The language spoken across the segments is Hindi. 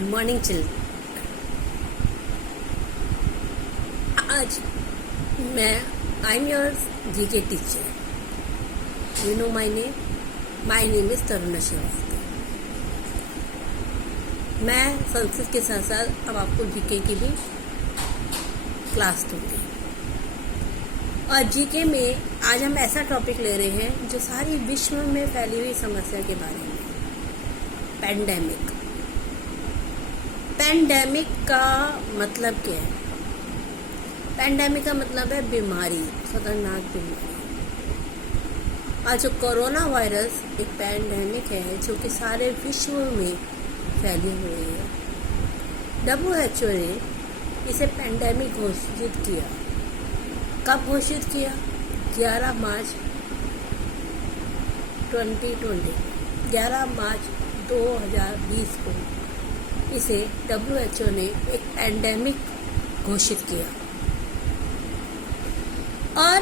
Good morning children. आज I am your GK teacher. You know my name is Taruna Srivastava. मैं संस्कृत के साथ साथ अब आपको जीके की भी क्लास दूंगी। और जीके में आज हम ऐसा टॉपिक ले रहे हैं जो सारी विश्व में फैली हुई समस्या के बारे में, पैंडेमिक। पैंडेमिक का मतलब क्या है? पैंडेमिक का मतलब है बीमारी, खतरनाक बीमारी। और जो कोरोना वायरस एक पैंडेमिक है जो कि सारे विश्व में फैली हुई है। WHO ने इसे पैंडेमिक घोषित किया। कब घोषित किया? 11 मार्च 2020 को इसे WHO ने एक पैंडेमिक घोषित किया। और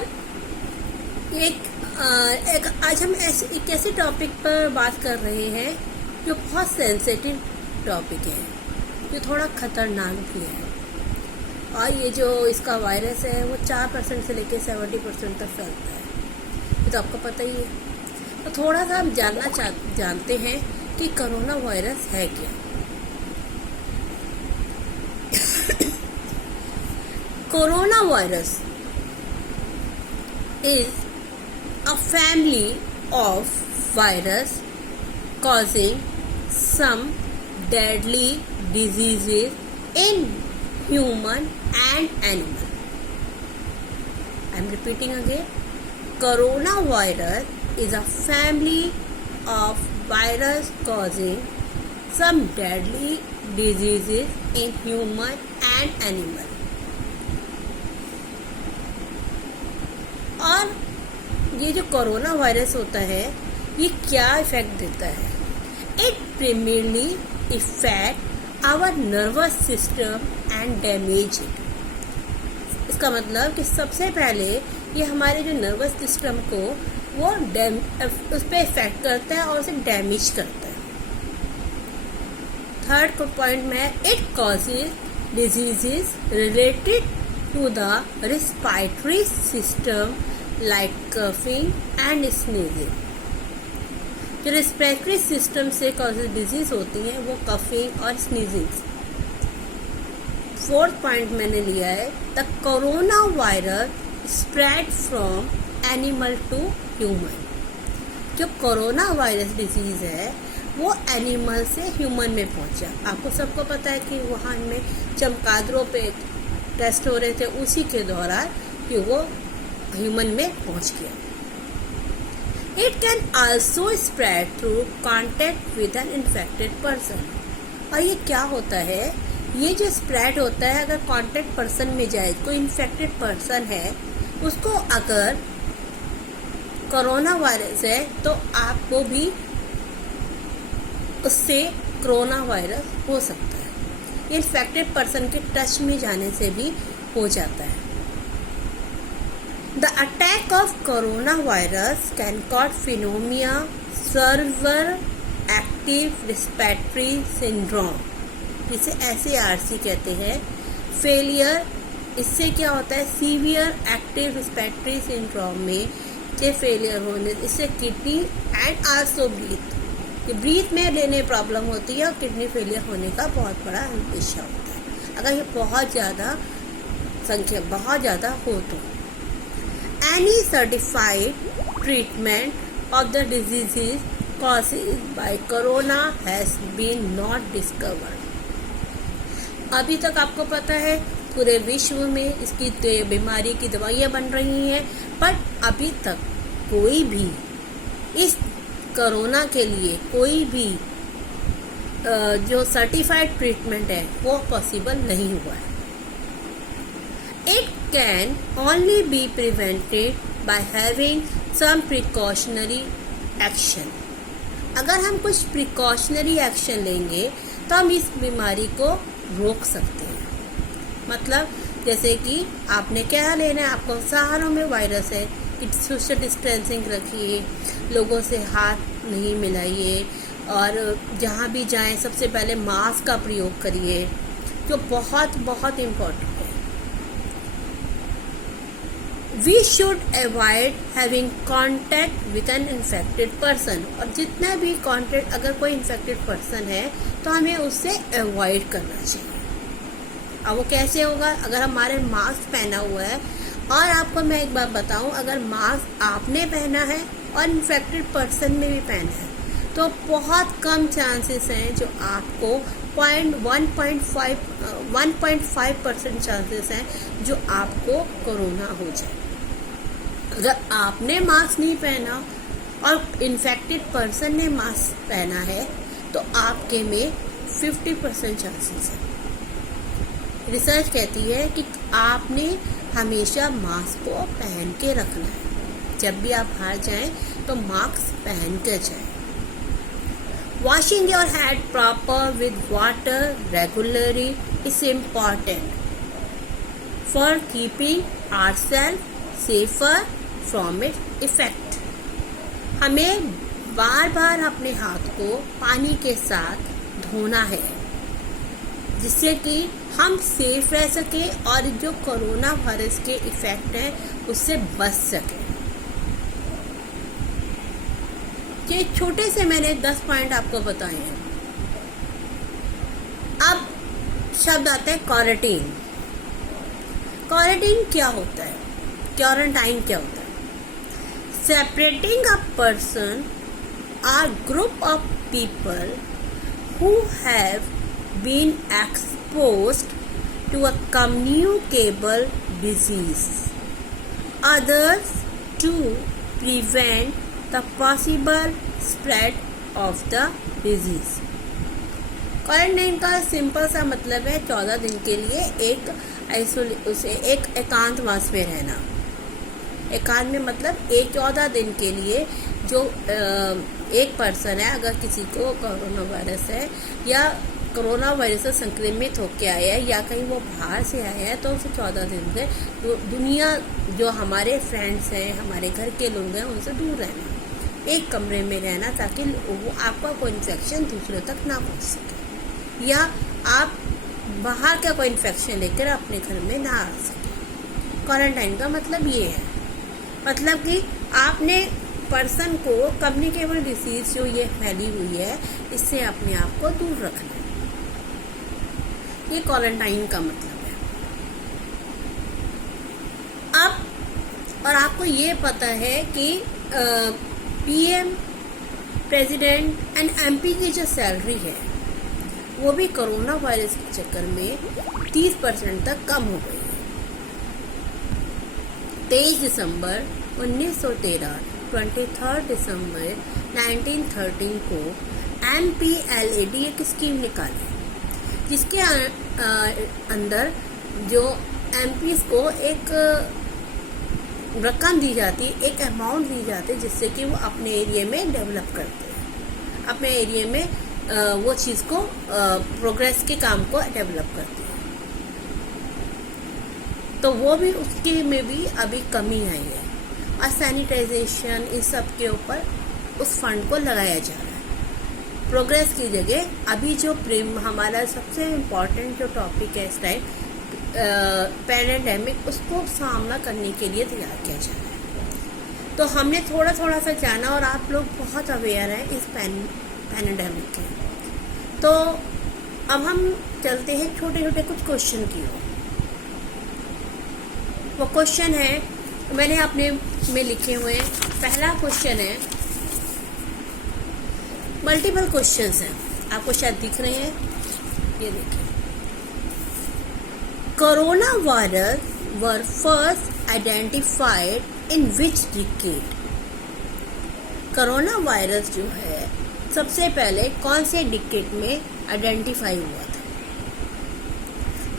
आज हम एक ऐसे टॉपिक पर बात कर रहे हैं जो बहुत सेंसिटिव टॉपिक है, जो थोड़ा खतरनाक भी है। और ये जो इसका वायरस है वो 4% से लेकर 70% तक फैलता है। ये तो आपको पता ही है। तो थोड़ा सा हम जानते हैं कि कोरोना वायरस है क्या। Corona virus is a family of virus causing some deadly diseases in human and animal. I am repeating again. Coronavirus is a family of virus causing some deadly diseases in human and animal. और ये जो कोरोना वायरस होता है ये क्या इफेक्ट देता है? It primarily effect our nervous system and damage it. इसका मतलब कि सबसे पहले ये हमारे जो नर्वस सिस्टम को वो उस पर इफेक्ट करता है और उसे डैमेज करता है। थर्ड पॉइंट में it causes diseases related to the respiratory system like coughing and sneezing. जो respiratory system से causes disease होती हैं वो coughing और sneezing। फोर्थ पॉइंट मैंने लिया है the corona virus spread from animal to human। जो कोरोना वायरस डिजीज है वो एनिमल से ह्यूमन में पहुंचा। आपको सबको पता है कि वुहान में चमगादड़ों पे टेस्ट हो रहे थे, उसी के दौरान कि वो ह्यूमन में पहुंच गया। It can also spread through contact with an infected person. और ये क्या होता है? ये जो स्प्रेड होता है अगर कॉन्टेक्ट पर्सन में जाए, कोई इन्फेक्टेड पर्सन है उसको अगर कोरोना वायरस है तो आपको भी उससे कोरोना वायरस हो सकता है। इन्फेक्टेड पर्सन के टच में जाने से भी हो जाता है। The attack of corona virus can cause pneumonia severe active respiratory syndrome, जिसे SARC कहते हैं। फेलियर, इससे क्या होता है? सीवियर एक्टिव रिस्पिरेटरी सिंड्रोम में के फेलियर होने इससे किडनी एंड आल्सो ब्रीथ में लेने प्रॉब्लम होती है और किडनी फेलियर होने का बहुत बड़ा हिस्सा होता है अगर ये बहुत ज़्यादा हो तो। Any certified treatment of the diseases caused by corona has been not discovered. अभी तक आपको पता है पूरे विश्व में इसकी बीमारी की दवाइयाँ बन रही हैं, पर अभी तक कोई भी इस कोरोना के लिए कोई भी जो सर्टिफाइड ट्रीटमेंट है वो पॉसिबल नहीं हुआ है। It can only be prevented by having some precautionary action. अगर हम कुछ प्रिकॉशनरी एक्शन लेंगे तो हम इस बीमारी को रोक सकते हैं। मतलब जैसे कि आपने क्या लेना है, आपको शहरों में वायरस है, सोशल डिस्टेंसिंग रखिए, लोगों से हाथ नहीं मिलाइए, और जहाँ भी जाएं सबसे पहले मास्क का प्रयोग करिए, जो बहुत बहुत इम्पोर्टेंट है। We should avoid having contact with an infected person, और जितना भी कांटेक्ट, अगर कोई इन्फेक्टेड पर्सन है तो हमें उससे अवॉइड करना चाहिए। अब वो कैसे होगा? अगर हमारे मास्क पहना हुआ है, और आपको मैं एक बात बताऊं, अगर मास्क आपने पहना है और इन्फेक्टेड पर्सन ने भी पहना है तो बहुत कम चांसेस हैं जो आपको 1.5% चांसेस हैं जो आपको कोरोना हो जाए। अगर आपने मास्क नहीं पहना और इन्फेक्टेड पर्सन ने मास्क पहना है तो आपके में 50% चांसेस है। रिसर्च कहती है कि आपने हमेशा मास्क को पहन के रखना है। जब भी आप बाहर जाएं तो मास्क पहन कर जाएं। Washing your head proper with water regularly is important for keeping ourselves safer from its effect. हमें बार बार अपने हाथ को पानी के साथ धोना है जिससे कि हम सेफ रह सके और जो कोरोना वायरस के इफेक्ट हैं उससे बच सके। ये छोटे से मैंने 10 पॉइंट आपको बताए हैं। अब शब्द आता है क्वारंटीन। क्वारंटीन क्या होता है? क्वारंटाइन क्या होता है? Separating a person or group of people who have been exposed to a communicable disease, others to prevent the possible spread of the disease. Quarantine का सिंपल सा मतलब है 14 दिन के लिए एक एकांतवास में रहना। एकांत में मतलब 14 दिन के लिए जो एक पर्सन है, अगर किसी को कोरोना वायरस है या कोरोना वायरस से संक्रमित होकर आया है या कहीं वो बाहर से आया है तो उसे 14 दिन से दुनिया जो हमारे फ्रेंड्स हैं, हमारे घर के लोग हैं, उनसे दूर रहना, एक कमरे में रहना ताकि वो आपका कोई इन्फेक्शन दूसरों तक ना पहुंच सके या आप बाहर का कोई इन्फेक्शन लेकर अपने घर में ना आ सके। क्वारंटाइन का मतलब ये है, मतलब कि आपने पर्सन को कम्युनिकेबल डिसीज जो ये फैली हुई है इससे अपने आप को दूर रखना है। ये क्वारंटाइन का मतलब है। अब और आपको ये पता है कि पीएम, प्रेसिडेंट एंड एमपी की जो सैलरी है वो भी कोरोना वायरस के चक्कर में 30% तक कम हो गई है। 23 दिसंबर 1913, 23 दिसंबर 1913 को MPLAD एक स्कीम निकाली जिसके अंदर जो एमपीज को एक रकम दी जाती, एक अमाउंट दी जाती जिससे कि वो अपने एरिया में डेवलप करते हैं, अपने एरिया में वो चीज़ को प्रोग्रेस के काम को डेवलप करते हैं। तो वो भी उसके में भी अभी कमी आई है और सैनिटाइजेशन इन सब के ऊपर उस फंड को लगाया जा रहा है। प्रोग्रेस की जगह अभी जो हमारा सबसे इम्पोर्टेंट जो टॉपिक है इस टाइम पैंडेमिक, उसको सामना करने के लिए तैयार किया जा रहा है। तो हमने थोड़ा थोड़ा सा जाना और आप लोग बहुत अवेयर हैं इस पैंडेमिक के। तो अब हम चलते हैं छोटे छोटे कुछ क्वेश्चन की ओर। वो क्वेश्चन है मैंने अपने में लिखे हुए हैं। पहला क्वेश्चन है, मल्टीपल क्वेश्चंस हैं, आपको शायद दिख रहे हैं, ये देखिए। Corona virus were first identified in which decade? Corona virus जो है सबसे पहले कौन से डिकेड में आइडेंटिफाई हुआ था?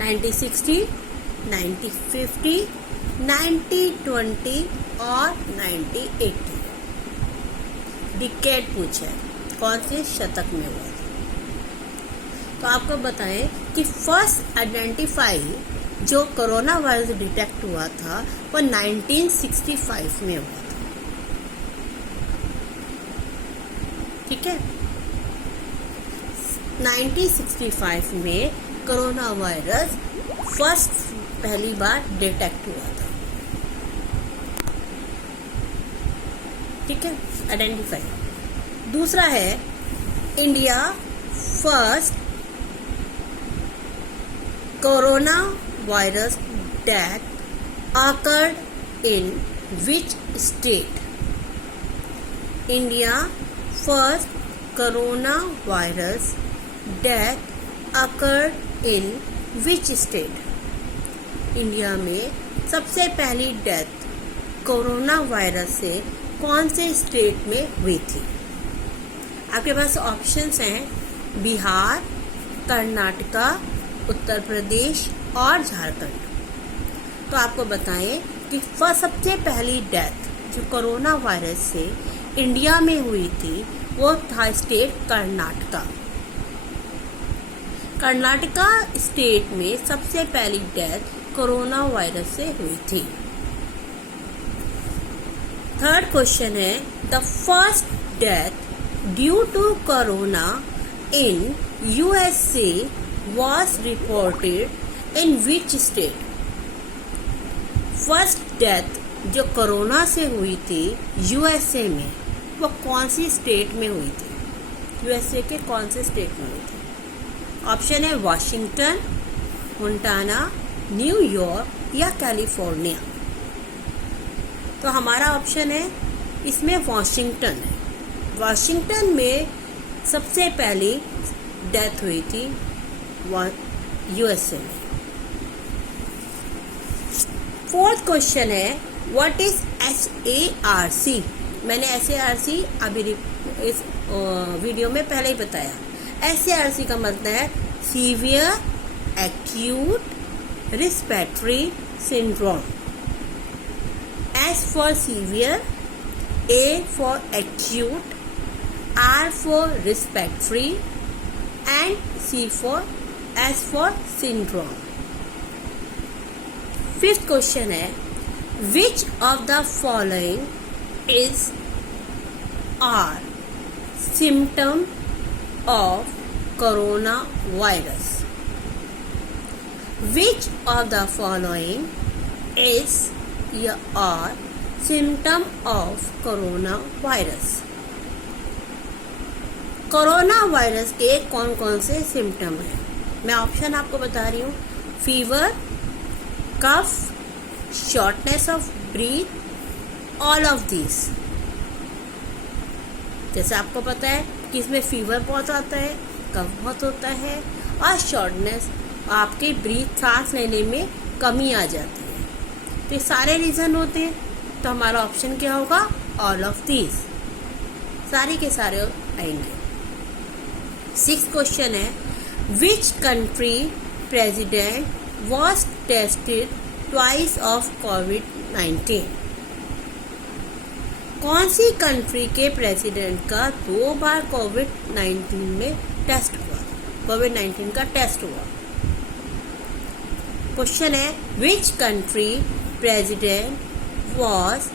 1960, 1950, 1920 और 1980? डिकेड पूछा है, कौन से शतक में हुआ था? तो आपको बताएं कि फर्स्ट आइडेंटिफाई जो कोरोना वायरस डिटेक्ट हुआ था वो 1965 में हुआ था। ठीक है, 1965 में कोरोना वायरस पहली बार डिटेक्ट हुआ था। ठीक है, आइडेंटिफाई। दूसरा है India first corona virus death occurred in which state? India first corona virus death occurred in which state? India में सबसे पहली डेथ कोरोना वायरस से कौन से स्टेट में हुई थी? आपके पास ऑप्शंस हैं बिहार, कर्नाटका, उत्तर प्रदेश और झारखंड। तो आपको बताएं कि सबसे पहली डेथ जो कोरोना वायरस से इंडिया में हुई थी वो था स्टेट कर्नाटका। कर्नाटका स्टेट में सबसे पहली डेथ कोरोना वायरस से हुई थी। थर्ड क्वेश्चन है the first death due to corona in USA was reported in which state? First death जो कोरोना से हुई थी यूएसए में, वो कौन सी स्टेट में हुई थी? यूएसए के कौन से स्टेट में हुई थी? ऑप्शन है वाशिंगटन, मोंटाना, न्यूयॉर्क या कैलिफोर्निया। तो हमारा ऑप्शन है इसमें वाशिंगटन है। वाशिंगटन में सबसे पहली डेथ हुई थी यूएसए में। फोर्थ क्वेश्चन है व्हाट इज SARC? मैंने SARC अभी इस वीडियो में पहले ही बताया। SARC का मतलब है severe acute respiratory syndrome. S for severe, A for acute, R for respiratory and S for syndrome. Fifth question है which of the following is are symptom of coronavirus? Which of the following is or symptom of coronavirus? Corona virus के कौन कौन से सिम्टम हैं? मैं ऑप्शन आपको बता रही हूँ। Fever, cough, shortness of breath, all of this. जैसे आपको पता है कि इसमें फीवर बहुत आता है, कफ बहुत होता है और शॉर्टनेस, आपके ब्रीथ सांस लेने में कमी आ जाती है। तो ये सारे रीजन होते हैं। तो हमारा ऑप्शन क्या होगा? ऑल ऑफ दीज, सारे के सारे आएंगे। सिक्स्थ क्वेश्चन है which country president was tested twice of कोविड-19? कौन सी कंट्री के प्रेसिडेंट का 2 बार कोविड-19 में टेस्ट हुआ? कोविड-19 का टेस्ट हुआ। क्वेश्चन है which country president was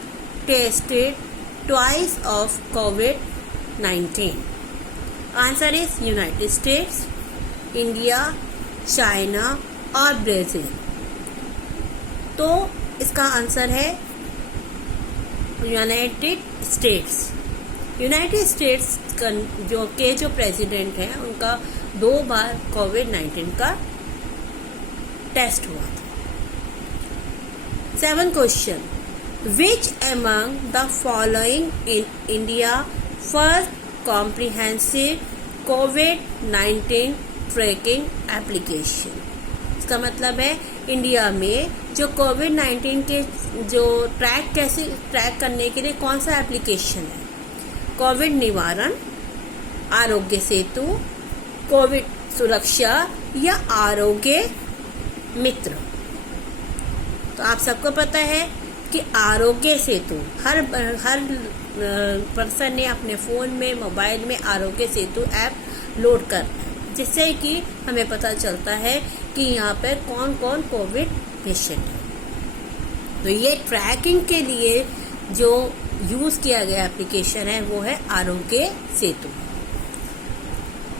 tested twice of COVID-19? Answer is United States, India, China और ब्राज़ील। तो इसका आंसर है यूनाइटेड स्टेट्स। यूनाइटेड स्टेट्स जो प्रेसिडेंट हैं उनका 2 बार कोविड-19 का टेस्ट हुआ था। 7th question which among the following in India first comprehensive COVID-19 tracking application? इसका मतलब है इंडिया में जो कोविड-19 के जो ट्रैक करने के लिए कौन सा एप्लीकेशन है? कोविड निवारण, आरोग्य सेतु, कोविड सुरक्षा या आरोग्य मित्र। तो आप सबको पता है कि आरोग्य सेतु हर पर्सन ने अपने फ़ोन में, मोबाइल में आरोग्य सेतु ऐप लोड करना है, जिससे कि हमें पता चलता है कि यहाँ पर कौन कौन कोविड पेशेंट है। तो ये ट्रैकिंग के लिए जो यूज़ किया गया एप्लीकेशन है वो है Aarogya Setu.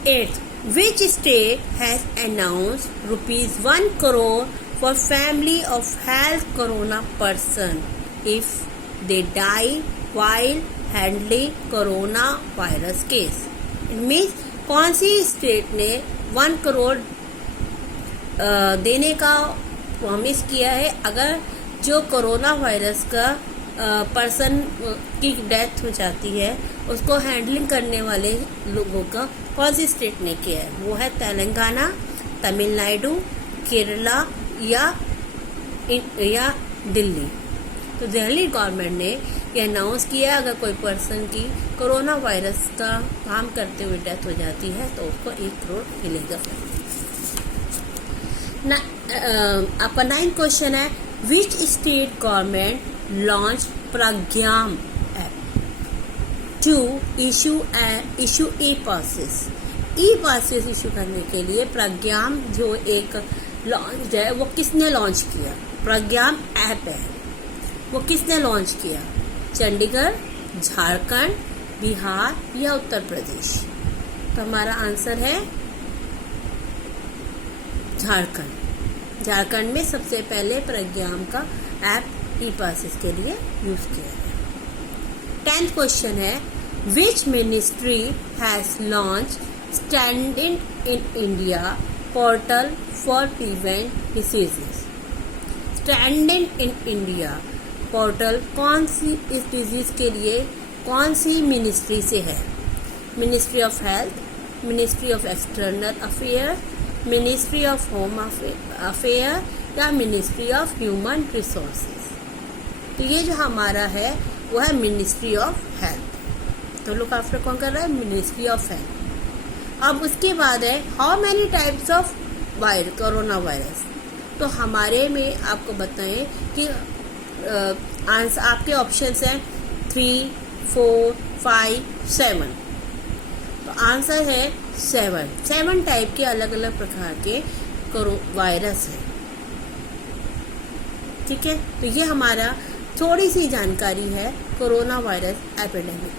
8th Which state has announced ₹1 crore for family of health corona person if they die while handling coronavirus case? It means कौन सी स्टेट ने 1 करोड़ देने का प्रॉमिस किया है अगर जो कोरोना वायरस का पर्सन की डेथ हो जाती है उसको हैंडलिंग करने वाले लोगों का कौन सी स्टेट ने किया है? वो है तेलंगाना, तमिलनाडु, केरला या दिल्ली। तो दिल्ली गवर्नमेंट ने ये अनाउंस किया अगर कोई पर्सन की कोरोना वायरस का काम करते हुए डेथ हो जाती है तो उसको 1 करोड़ मिलेगा। आपका 9th क्वेश्चन है which state government launch Pragyam app to issue e passes issue करने के लिए प्रज्ञाम जो एक लॉन्च है वो किसने लॉन्च किया? प्रज्ञाम ऐप है वो किसने लॉन्च किया? चंडीगढ़, झारखंड, बिहार या उत्तर प्रदेश? तो हमारा आंसर है झारखंड में सबसे पहले प्रज्ञाम का ऐप ई पासेस के लिए यूज किया गया। 10th क्वेश्चन है which ministry has launch standing in India portal for prevent diseases? Standing in India portal कौन सी इस डिजीज के लिए कौन सी मिनिस्ट्री से है? Ministry of health, ministry of external affair, ministry of home affair या मिनिस्ट्री ऑफ ह्यूमन रिसोर्सेज? तो ये जो हमारा है वो है मिनिस्ट्री ऑफ हेल्थ। तो लुक आफ्टर कौन कर रहा है? Ministry of health. अब उसके बाद है how many types of corona virus? तो हमारे में आपको बताएं कि आंसर आपके ऑप्शंस हैं 3, 4, 5, 7। तो आंसर है 7 टाइप के अलग अलग प्रकार के वायरस हैं। ठीक है, तो ये हमारा थोड़ी सी जानकारी है कोरोना वायरस एपिडेमिक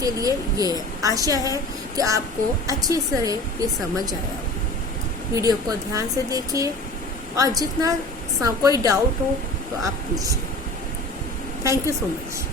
के लिए। ये आशा है कि आपको अच्छी तरह ये समझ आया हो। वीडियो को ध्यान से देखिए और जितना कोई डाउट हो तो आप पूछिए। Thank you so much.